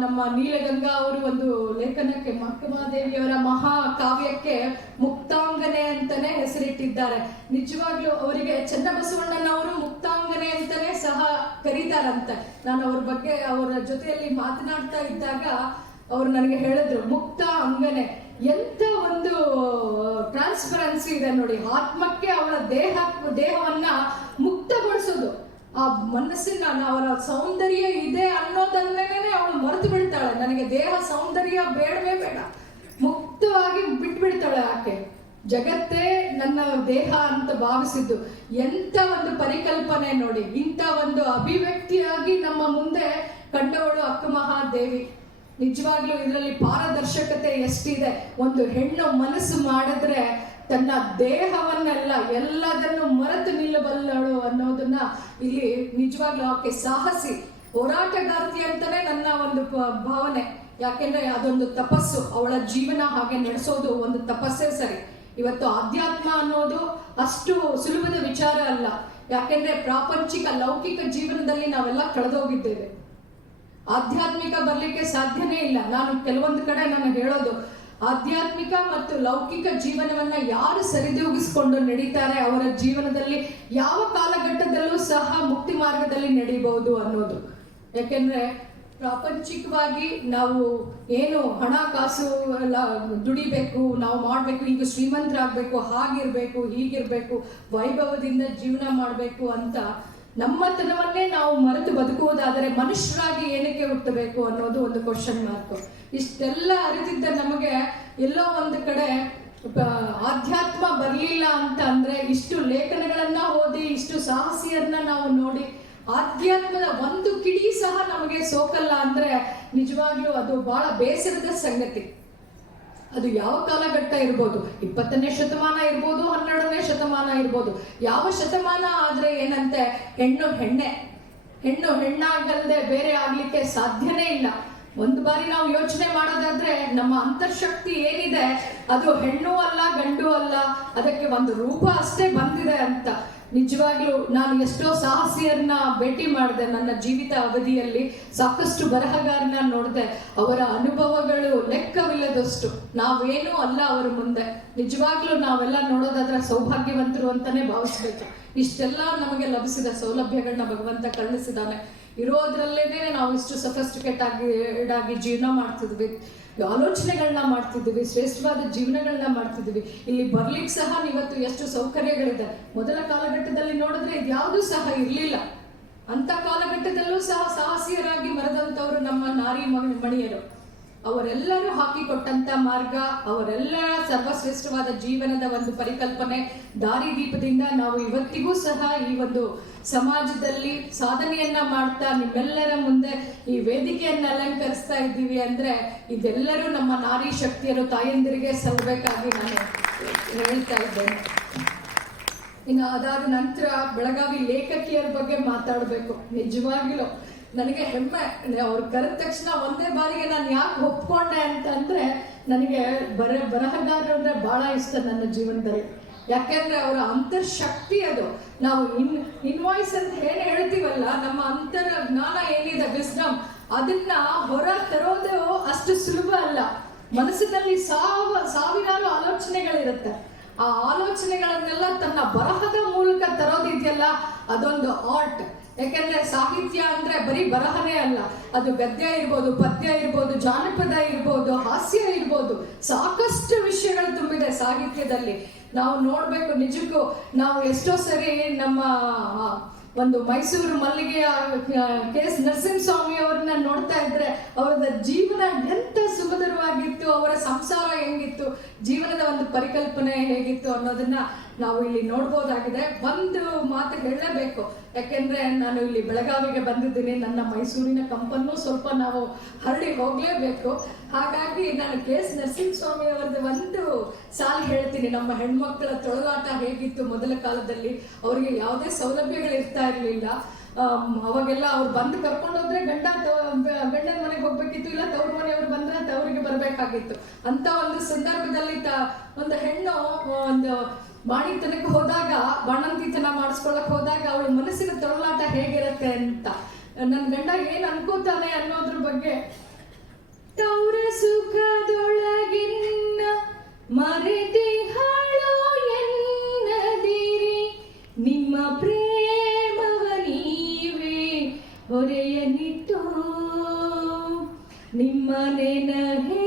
Speaker 1: ನಮ್ಮ ನೀಲಗಂಗಾ ಅವರು ಒಂದು ಲೇಖನಕ್ಕೆ ಅಕ್ಕಮಹಾದೇವಿಯವರ ಮಹಾ ಕಾವ್ಯಕ್ಕೆ ಮುಕ್ತಾಂಗನೆ ಅಂತಾನೆ ಹೆಸರಿಟ್ಟಿದ್ದಾರೆ. ನಿಜವಾಗ್ಲೂ ಅವರಿಗೆ ಚನ್ನಬಸವಣ್ಣನವರು ಮುಕ್ತಾಂಗನೆ ಅಂತಾನೆ ಸಹ ಕರೀತಾರಂತೆ. ನಾನು ಅವ್ರ ಬಗ್ಗೆ, ಅವರ ಜೊತೆಯಲ್ಲಿ ಮಾತನಾಡ್ತಾ ಇದ್ದಾಗ ಅವ್ರು ನನಗೆ ಹೇಳಿದ್ರು, ಮುಕ್ತ ಅಂಗನೆ. ಎಂತ ಒಂದು ಟ್ರಾನ್ಸ್ಪರೆನ್ಸಿ ಇದೆ ನೋಡಿ. ಆತ್ಮಕ್ಕೆ ಅವಳ ದೇಹ, ದೇಹವನ್ನ ಮುಕ್ತಗೊಳಿಸೋದು. ಆ ಮನಸ್ಸಿನ ಅವರ ಸೌಂದರ್ಯ ಇದೆ ಅನ್ನೋದನ್ನೇ ಅವಳು ಮರೆತು ಬಿಡ್ತಾಳೆ. ನನಗೆ ದೇಹ ಸೌಂದರ್ಯ ಬೇಡವೇ ಬೇಡ. ಮುಕ್ತವಾಗಿ ಬಿಟ್ಬಿಡ್ತಾಳೆ ಆಕೆ. ಜಗತ್ತೇ ನನ್ನ ದೇಹ ಅಂತ ಭಾವಿಸಿದ್ದು. ಎಂತ ಒಂದು ಪರಿಕಲ್ಪನೆ ನೋಡಿ. ಇಂಥ ಒಂದು ಅಭಿವ್ಯಕ್ತಿಯಾಗಿ ನಮ್ಮ ಮುಂದೆ ಕಂಡವಳು ಅಕ್ಕ ಮಹಾದೇವಿ ನಿಜವಾಗ್ಲೂ ಇದರಲ್ಲಿ ಪಾರದರ್ಶಕತೆ ಎಷ್ಟಿದೆ? ಒಂದು ಹೆಣ್ಣು ಮನಸ್ಸು ಮಾಡಿದ್ರೆ ತನ್ನ ದೇಹವನ್ನೆಲ್ಲ ಎಲ್ಲದನ್ನು ಮರೆತು ನಿಲ್ಲಬಲ್ಲಳು ಅನ್ನೋದನ್ನ ಇಲ್ಲಿ ನಿಜವಾಗ್ಲೂ ಆಕೆ ಸಾಹಸಿ. ಹೋರಾಟಗಾರ್ತಿ ಅಂತಾನೆ ನನ್ನ ಒಂದು ಭಾವನೆ. ಯಾಕೆಂದ್ರೆ ಅದೊಂದು ತಪಸ್ಸು. ಅವಳ ಜೀವನ ಹಾಗೆ ನಡೆಸೋದು ಒಂದು ತಪಸ್ಸೇ ಸರಿ. ಇವತ್ತು ಆಧ್ಯಾತ್ಮ ಅನ್ನೋದು ಅಷ್ಟು ಸುಲಭದ ವಿಚಾರ ಅಲ್ಲ. ಯಾಕೆಂದ್ರೆ ಪ್ರಾಪಂಚಿಕ ಲೌಕಿಕ ಜೀವನದಲ್ಲಿ ನಾವೆಲ್ಲ ಕಳೆದೋಗಿದ್ದೇವೆ. ಆಧ್ಯಾತ್ಮಿಕ ಬರಲಿಕ್ಕೆ ಸಾಧ್ಯನೇ ಇಲ್ಲ. ನಾನು ಕೆಲವೊಂದು ಕಡೆ ನಾನು ಹೇಳೋದು, ಆಧ್ಯಾತ್ಮಿಕ ಮತ್ತು ಲೌಕಿಕ ಜೀವನವನ್ನ ಯಾರು ಸರಿದೂಗಿಸಿಕೊಂಡು ನಡೀತಾರೆ, ಅವರ ಜೀವನದಲ್ಲಿ ಯಾವ ಕಾಲಘಟ್ಟದಲ್ಲೂ ಸಹ ಮುಕ್ತಿ ಮಾರ್ಗದಲ್ಲಿ ನಡೀಬಹುದು ಅನ್ನೋದು. ಯಾಕೆಂದ್ರೆ ಪ್ರಾಪಂಚಿಕವಾಗಿ ನಾವು ಏನು ಹಣ, ಕಾಸು ಎಲ್ಲ ದುಡಿಬೇಕು, ನಾವು ಮಾಡಬೇಕು, ಈಗ ಶ್ರೀಮಂತರಾಗಬೇಕು, ಹಾಗಿರ್ಬೇಕು, ಹೀಗಿರ್ಬೇಕು, ವೈಭವದಿಂದ ಜೀವನ ಮಾಡಬೇಕು ಅಂತ ನಮ್ಮತನವನ್ನೇ ನಾವು ಮರೆತು ಬದುಕುವುದಾದರೆ ಮನುಷ್ಯರಾಗಿ ಏನಕ್ಕೆ ಹುಟ್ಟಬೇಕು ಅನ್ನೋದು ಒಂದು ಕ್ವಶನ್ ಮಾರ್ಕ್ ಇಷ್ಟೆಲ್ಲ ಅರಿತಿದ್ದ ನಮಗೆ ಎಲ್ಲೋ ಒಂದು ಕಡೆ ಆಧ್ಯಾತ್ಮ ಬರಲಿಲ್ಲ ಅಂತ ಅಂದ್ರೆ ಇಷ್ಟು ಲೇಖನಗಳನ್ನ ಓದಿ, ಇಷ್ಟು ಸಾಹಸಿಯರನ್ನ ನಾವು ನೋಡಿ, ಆಧ್ಯಾತ್ಮದ ಒಂದು ಕಿಡಿ ಸಹ ನಮಗೆ ಸೋಕಲ್ಲ ಅಂದ್ರೆ ನಿಜವಾಗ್ಲೂ ಅದು ಬಹಳ ಬೇಸರದ ಸಂಗತಿ. ಅದು ಯಾವ ಕಾಲಘಟ್ಟ ಇರ್ಬೋದು? ಇಪ್ಪತ್ತನೇ ಶತಮಾನ ಇರ್ಬೋದು, ಹನ್ನೆರಡನೇ ಶತಮಾನ ಇರ್ಬೋದು. ಯಾವ ಶತಮಾನ ಆದ್ರೆ ಏನಂತೆ? ಹೆಣ್ಣು ಹೆಣ್ಣೆ. ಹೆಣ್ಣು ಹೆಣ್ಣಾಗಲ್ದೆ ಬೇರೆ ಆಗ್ಲಿಕ್ಕೆ ಸಾಧ್ಯನೇ ಇಲ್ಲ. ಒಂದು ಬಾರಿ ನಾವು ಯೋಚನೆ ಮಾಡೋದಾದ್ರೆ ನಮ್ಮ ಅಂತರ್ಶಕ್ತಿ ಏನಿದೆ? ಅದು ಹೆಣ್ಣು ಅಲ್ಲ, ಗಂಡು ಅಲ್ಲ, ಅದಕ್ಕೆ ಒಂದು ರೂಪ ಅಷ್ಟೇ ಬಂದಿದೆ ಅಂತ. ನಿಜವಾಗ್ಲೂ ನಾನು ಎಷ್ಟೋ ಸಾಹಸಿಯರನ್ನ ಭೇಟಿ ಮಾಡಿದೆ. ನನ್ನ ಜೀವಿತ ಅವಧಿಯಲ್ಲಿ ಸಾಕಷ್ಟು ಬರಹಗಾರನ ನೋಡಿದೆ. ಅವರ ಅನುಭವಗಳು ಲೆಕ್ಕವಿಲ್ಲದಷ್ಟು. ನಾವೇನೂ ಅಲ್ಲ ಅವರ ಮುಂದೆ. ನಿಜವಾಗ್ಲೂ ನಾವೆಲ್ಲ ನೋಡೋದಾದ್ರೆ ಸೌಭಾಗ್ಯವಂತರು ಅಂತಾನೆ ಭಾವಿಸ್ಬೇಕು. ಇಷ್ಟೆಲ್ಲ ನಮಗೆ ಲಭಿಸಿದ ಸೌಲಭ್ಯಗಳನ್ನ ಭಗವಂತ ಕರುಣಿಸಿದಾನೆ ಇರೋದ್ರಲ್ಲೇನೆ ನಾವು ಇಷ್ಟು ಸಫಿಸ್ಟಿಕೇಟ್ ಆಗಿ ಆಗಿ ಜೀವನ ಮಾಡ್ತಿದ್ವಿ. ಆಲೋಚನೆಗಳನ್ನ ಮಾಡ್ತಿದ್ವಿ, ಶ್ರೇಷ್ಠವಾದ ಜೀವನಗಳನ್ನ ಮಾಡ್ತಿದ್ವಿ. ಇಲ್ಲಿ ಬರ್ಲಿಕ್ಕೆ ಸಹ ಇವತ್ತು ಎಷ್ಟು ಸೌಕರ್ಯಗಳಿದೆ. ಮೊದಲ ಕಾಲಘಟ್ಟದಲ್ಲಿ ನೋಡಿದ್ರೆ ಇದ್ಯಾವುದೂ ಸಹ ಇರಲಿಲ್ಲ. ಅಂತ ಕಾಲಘಟ್ಟದಲ್ಲೂ ಸಹ ಸಾಹಸಿಯರಾಗಿ ಮರೆದಂತವರು ನಮ್ಮ ನಾರಿ ಮಣಿಯರು. ಅವರೆಲ್ಲರೂ ಹಾಕಿಕೊಟ್ಟಂತ ಮಾರ್ಗ ಅವರೆಲ್ಲರ ಸರ್ವಶ್ರೇಷ್ಠವಾದ ಜೀವನದ ಒಂದು ಪರಿಕಲ್ಪನೆ. ದಾರಿದೀಪದಿಂದ ನಾವು ಇವತ್ತಿಗೂ ಸಹ ಈ ಒಂದು ಸಮಾಜದಲ್ಲಿ ಸಾಧನೆಯನ್ನ ಮಾಡ್ತಾ ನಿಮ್ಮೆಲ್ಲರ ಮುಂದೆ ಈ ವೇದಿಕೆಯನ್ನ ಅಲಂಕರಿಸ್ತಾ ಇದ್ದೀವಿ ಅಂದ್ರೆ ಇದೆಲ್ಲರೂ ನಮ್ಮ ನಾರಿ ಶಕ್ತಿಯರು ತಾಯಂದಿರಿಗೆ ಸಲ್ಲಬೇಕಾಗಿ ನಾನು ಹೇಳ್ತಾ ಇದ್ದೇನೆ. ಇನ್ನು ಅದಾದ ನಂತರ ಬೆಳಗಾವಿ ಲೇಖಕಿಯರ ಬಗ್ಗೆ ಮಾತಾಡಬೇಕು. ನಿಜವಾಗಿಲು ನನಗೆ ಹೆಮ್ಮೆ ಅವ್ರು ಕರೆದ ತಕ್ಷಣ ಒಂದೇ ಬಾರಿಗೆ ನಾನು ಯಾಕೆ ಒಪ್ಕೊಂಡೆ ಅಂತಂದ್ರೆ ನನಗೆ ಬರ, ಬರಹಗಾರರು ಅಂದರೆ ಬಹಳ ಇಷ್ಟ ನನ್ನ ಜೀವನದಲ್ಲಿ. ಯಾಕೆಂದ್ರೆ ಅವರ ಅಂತರ್ಶಕ್ತಿ ಅದು. ನಾವು ಇನ್ ಇನ್ವಾಯ್ಸ್ ಅಂತ ಹೇಳಿ ಹೇಳ್ತೀವಲ್ಲ, ನಮ್ಮ ಅಂತರ ಜ್ಞಾನ ಏನಿದೆ ವಿಸ್ಡಮ್ ಅದನ್ನ ಹೊರ ತರೋದು ಅಷ್ಟು ಸುಲಭ ಅಲ್ಲ. ಮನಸ್ಸಿನಲ್ಲಿ ಸಾವ, ಸಾವಿರಾರು ಆಲೋಚನೆಗಳಿರುತ್ತೆ. ಆ ಆಲೋಚನೆಗಳನ್ನೆಲ್ಲ ತನ್ನ ಬರಹದ ಮೂಲಕ ತರೋದಿದೆಯಲ್ಲ, ಅದೊಂದು ಆರ್ಟ್ ಯಾಕಂದ್ರೆ ಸಾಹಿತ್ಯ ಅಂದ್ರೆ ಬರೀ ಬರಹನೇ ಅಲ್ಲ. ಅದು ಗದ್ಯ ಇರ್ಬೋದು, ಪದ್ಯ ಇರ್ಬೋದು, ಜಾನಪದ ಇರ್ಬೋದು, ಹಾಸ್ಯ ಇರ್ಬೋದು. ಸಾಕಷ್ಟು ವಿಷಯಗಳು ತುಂಬಿದೆ ಸಾಹಿತ್ಯದಲ್ಲಿ. ನಾವು ನೋಡ್ಬೇಕು ನಿಜಕ್ಕೂ ನಾವು ಎಷ್ಟೋ ಸರಿ ನಮ್ಮ ಒಂದು ಮೈಸೂರು ಮಲ್ಲಿಗೆಯ ಕೆ ಎಸ್ ನರಸಿಂಹಸ್ವಾಮಿ ಅವ್ರನ್ನ ನೋಡ್ತಾ ಇದ್ರೆ ಅವರದ ಜೀವನ ಎಂತ ಸುಮಧುರವಾಗಿತ್ತು, ಅವರ ಸಂಸಾರ ಹೆಂಗಿತ್ತು, ಜೀವನದ ಒಂದು ಪರಿಕಲ್ಪನೆ ಹೇಗಿತ್ತು ಅನ್ನೋದನ್ನ ನಾವು ಇಲ್ಲಿ ನೋಡ್ಬೋದಾಗಿದೆ. ಒಂದು ಮಾತು ಹೇಳಲೇಬೇಕು. ಯಾಕೆಂದ್ರೆ ನಾನು ಇಲ್ಲಿ ಬೆಳಗಾವಿಗೆ ಬಂದಿದ್ದೀನಿ. ನನ್ನ ಮೈಸೂರಿನ ಕಂಪನ್ನು ಸ್ವಲ್ಪ ನಾವು ಹರಡಿ ಹೋಗ್ಲೇಬೇಕು. ಹಾಗಾಗಿ ನಾನು ಕೆ ಎಸ್ ನರಸಿಂಹಸ್ವಾಮಿ ಅವರದ್ದು ಒಂದು ಸಾಲು ಹೇಳ್ತೀನಿ. ನಮ್ಮ ಹೆಣ್ಮಕ್ಳ ತೊಳಲಾಟ ಹೇಗಿತ್ತು ಮೊದಲ ಕಾಲದಲ್ಲಿ? ಅವರಿಗೆ ಯಾವುದೇ ಸೌಲಭ್ಯಗಳು ಇರ್ತಾ ಇರಲಿಲ್ಲ. ಅವಾಗೆಲ್ಲ ಅವ್ರು ಬಂದು ಕರ್ಕೊಂಡು ಹೋದ್ರೆ ಗಂಡ ಗಂಡನ ಮನೆಗೆ ಹೋಗ್ಬೇಕಿತ್ತು, ಇಲ್ಲ ತವ್ರ ಮನೆಯವ್ರು ಬಂದ್ರೆ ತವರಿಗೆ ಬರ್ಬೇಕಾಗಿತ್ತು. ಅಂತ ಒಂದು ಸಂದರ್ಭದಲ್ಲಿ ತ, ಒಂದು ಹೆಣ್ಣು ಒಂದು ಬಾಣಿತನಕ್ಕೆ ಹೋದಾಗ, ಬಾಣಂತಿತನ ಮಾಡಿಸ್ಕೊಳಕ್ ಹೋದಾಗ ಅವಳ ಮನಸ್ಸಿನ ತೊಳಲಾಟ ಹೇಗಿರುತ್ತೆ ಅಂತ. ನನ್ನ ಗಂಡ ಏನ್ ಅನ್ಕೋತಾನೆ ಅನ್ನೋದ್ರ ಬಗ್ಗೆ ತೌರ ಸುಖದೊಳಗಿನ್ನ ಮರೆತಿ ಎನ್ನದಿರಿ. ನಿಮ್ಮ ಪ್ರೇಮವ ನೀವೇ ಹೊರೆಯನಿಟ್ಟು. ನಿಮ್ಮ ನೆನಹೇ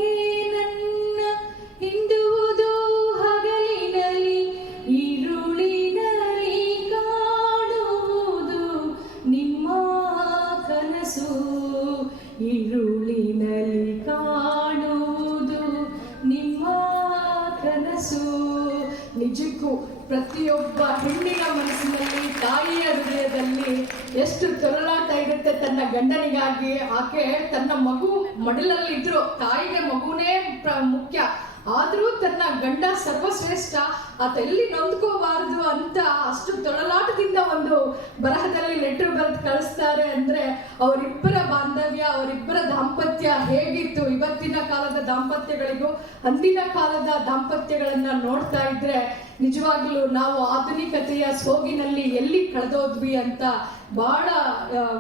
Speaker 1: ಪ್ರತಿಯೊಬ್ಬ ಹೆಣ್ಣಿನ ಮನಸ್ಸಿನಲ್ಲಿ ತಾಯಿಯ ಹೃದಯದಲ್ಲಿ ಎಷ್ಟು ತೊರಲಾಟ ಇರುತ್ತೆ ತನ್ನ ಗಂಡನಿಗಾಗಿ. ಆಕೆ ತನ್ನ ಮಗು ಮಡಿಲಲ್ಲಿದ್ರು ತಾಯಿಗೆ ಮಗುನೇ ಮುಖ್ಯ. ಆದರೂ ತನ್ನ ಗಂಡ ಸರ್ವಶ್ರೇಷ್ಠ, ಆತ ಎಲ್ಲಿ ನೊಂದ್ಕೋಬಾರದು ಅಂತ ಅಷ್ಟು ತೊಳಲಾಟದಿಂದ ಒಂದು ಬರಹದಲ್ಲಿ ಲೆಟರ್ ಬರೆದು ಕಳಿಸ್ತಾರೆ ಅಂದ್ರೆ ಅವರಿಬ್ಬರ ಬಾಂಧವ್ಯ, ಅವರಿಬ್ಬರ ದಾಂಪತ್ಯ ಹೇಗಿತ್ತು? ಇವತ್ತಿನ ಕಾಲದ ದಾಂಪತ್ಯಗಳಿಗೂ, ಅಂದಿನ ಕಾಲದ ದಾಂಪತ್ಯಗಳನ್ನು ನೋಡ್ತಾ ಇದ್ರೆ ನಿಜವಾಗ್ಲೂ ನಾವು ಆಧುನಿಕತೆಯ ಸೋಗಿನಲ್ಲಿ ಎಲ್ಲಿ ಕಳೆದೋದ್ವಿ ಅಂತ ಬಹಳ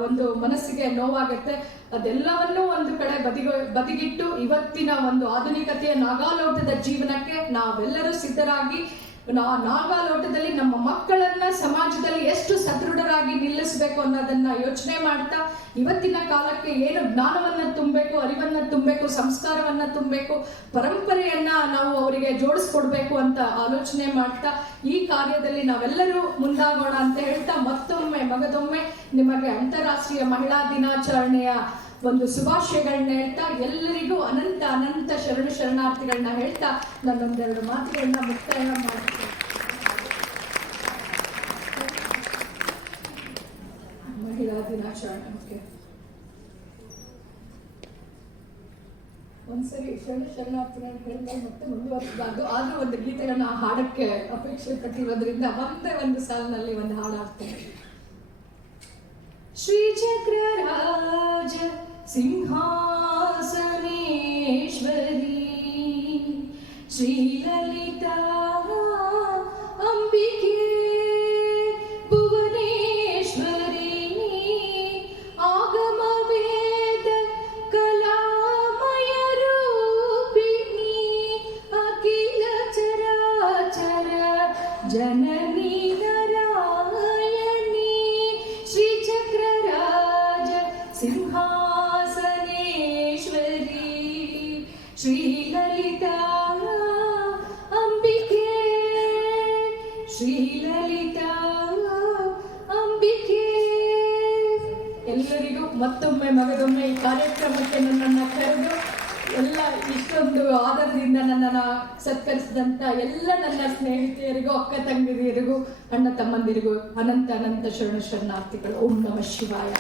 Speaker 1: ಒಂದು ಮನಸ್ಸಿಗೆ ನೋವಾಗತ್ತೆ. ಅದೆಲ್ಲವನ್ನೂ ಒಂದು ಕಡೆ ಬದಿಗ, ಬದಿಗಿಟ್ಟು ಇವತ್ತಿನ ಒಂದು ಆಧುನಿಕತೆಯ ನಾಗಾಲೋಟದ ಜೀವನಕ್ಕೆ ನಾವೆಲ್ಲರೂ ಸಿದ್ಧರಾಗಿ ನಾ ನಾಗಾಲೋಟದಲ್ಲಿ ನಮ್ಮ ಮಕ್ಕಳನ್ನ ಸಮಾಜದಲ್ಲಿ ಎಷ್ಟು ಸದೃಢರಾಗಿ ನಿಲ್ಲಿಸಬೇಕು ಅನ್ನೋದನ್ನ ಯೋಚನೆ ಮಾಡ್ತಾ ಇವತ್ತಿನ ಕಾಲಕ್ಕೆ ಏನು ಜ್ಞಾನವನ್ನ ತುಂಬಬೇಕು, ಅರಿವನ್ನ ತುಂಬಬೇಕು, ಸಂಸ್ಕಾರವನ್ನ ತುಂಬಬೇಕು, ಪರಂಪರೆಯನ್ನ ನಾವು ಅವರಿಗೆ ಜೋಡಿಸ್ಕೊಡ್ಬೇಕು ಅಂತ ಆಲೋಚನೆ ಮಾಡ್ತಾ ಈ ಕಾರ್ಯದಲ್ಲಿ ನಾವೆಲ್ಲರೂ ಮುಂದಾಗೋಣ ಅಂತ ಹೇಳ್ತಾ ಮತ್ತೊಮ್ಮೆ, ಮಗದೊಮ್ಮೆ ನಿಮಗೆ ಅಂತಾರಾಷ್ಟ್ರೀಯ ಮಹಿಳಾ ದಿನಾಚರಣೆಯ ಒಂದು ಶುಭಾಶಯಗಳನ್ನ ಹೇಳ್ತಾ, ಎಲ್ಲರಿಗೂ ಅನಂತ ಅನಂತ ಶರಣ ಶರಣಾರ್ಥಿಗಳನ್ನ ಹೇಳ್ತಾ ನನ್ನೊಂದೆರಡು ಮಾತುಗಳನ್ನ ಮುಕ್ತಾಯ ಮಾಡ್ತೀನಿ. ಮಹಿಳಾ ದಿನಾಚರಣೆ ಒಂದ್ಸರಿ ಶರಣ ಶರಣಾರ್ಥಿಗಳನ್ನ ಹೇಳ್ತಾ ಮತ್ತೆ ಮುಂದುವರಿಸಬಾರ್ದು. ಆದ್ರೂ ಒಂದು ಗೀತೆಗಳನ್ನ ಹಾಡಕ್ಕೆ ಅಪೇಕ್ಷೆ ಪಟ್ಟಿರೋದ್ರಿಂದ ಮತ್ತೆ ಒಂದು ಸಾಲಿನಲ್ಲಿ ಒಂದು ಹಾಡು ಶ್ರೀ ಶ್ರೀಚಕ್ರ सिंहासनेश्वरी। श्रीललिता अम्बिके भुवनेश्वरी आगमवेद कलामयरूपिणी अखिल चराचर ಎಲ್ಲ ನನ್ನ ಸ್ನೇಹಿತೆಯರಿಗೂ ಅಕ್ಕ ತಂಗಿರಿಯರಿಗೂ ಅಣ್ಣ ತಮ್ಮಂದಿರಿಗೂ ಅನಂತ ಅನಂತ ಶರಣ ಶರಣಾರ್ಥಿಗಳು. ಓಂ ನಮ ಶಿವಾಯ.